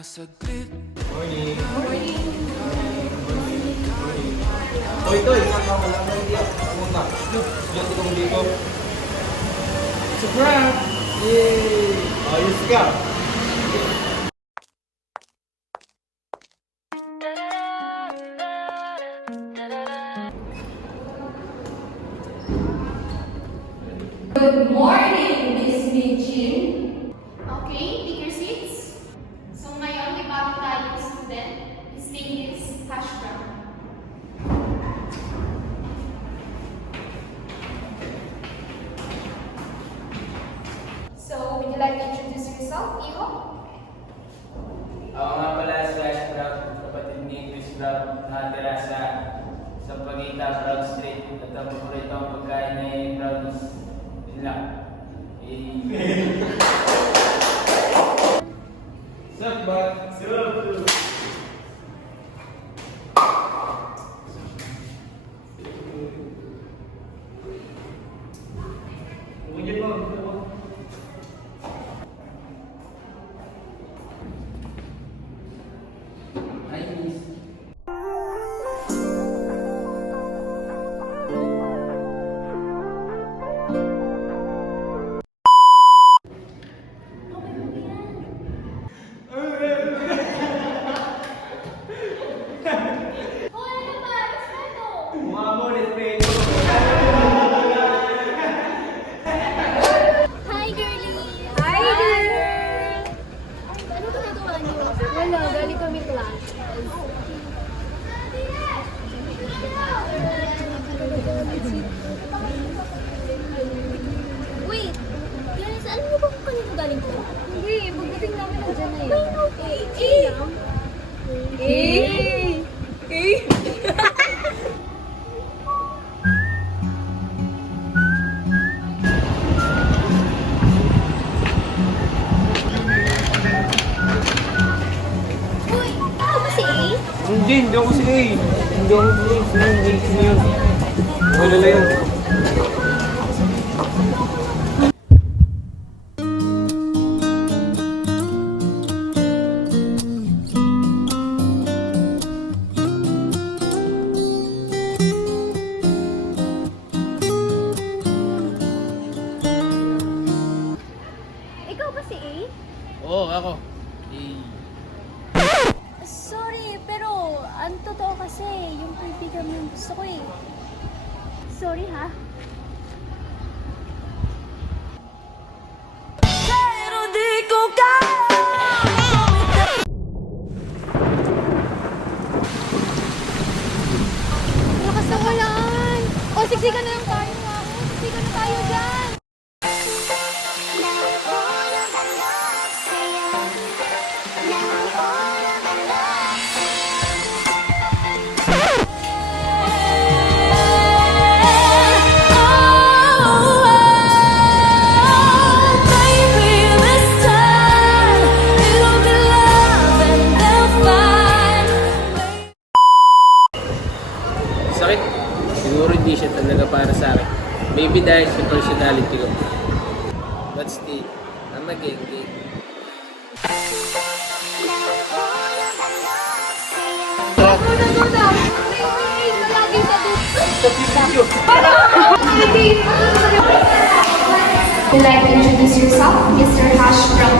Morning. Morning. Oy, Toy, wala na hindi ako. Pumunta. Diyan ko kung dito. It's a prank! Yay! Ayos ka! Good morning, Miss Mijin. Okay, take your seats. So ngayon, may bago tayong student. His name is Hash Brown. So, would you like to introduce yourself, Iho? Ako nga pala si Ash Brown, kapatid ni Chris Brown, nakatira sa Pagita, Brown Street. At ang paborito ang pagkain ay brownies. Yun lang. Sup, bud? Sup! Bumigyan mo. Hi, Miss. Mukha mo, respeto. Hi, girlie! Hi, girl! Ano ginagawa niyo? Wala, galing kami class. Wait! Guys, alam niyo ba kung kanino galing ko? Hindi, pagdating namin nandiyan na yun. Uy! Ako ba si A? Hindi ako si A. Hindi ako si A. Hindi yun. Wala na yun. Ikaw ba si A? Oo, ako. Sorry, pero ang totoo kasi, yung kaibigan mo yung gusto ko eh. Sorry ha. Lakas ng ulan! O, siksikan na lang tayo ha. Siksikan na tayo dyan! Sakit. Siguro hindi siya talaga para sa akin. Maybe dahil sa personality ko. But still, I'm a geng-geng. Would you like to introduce yourself, Mr. Hash Brown?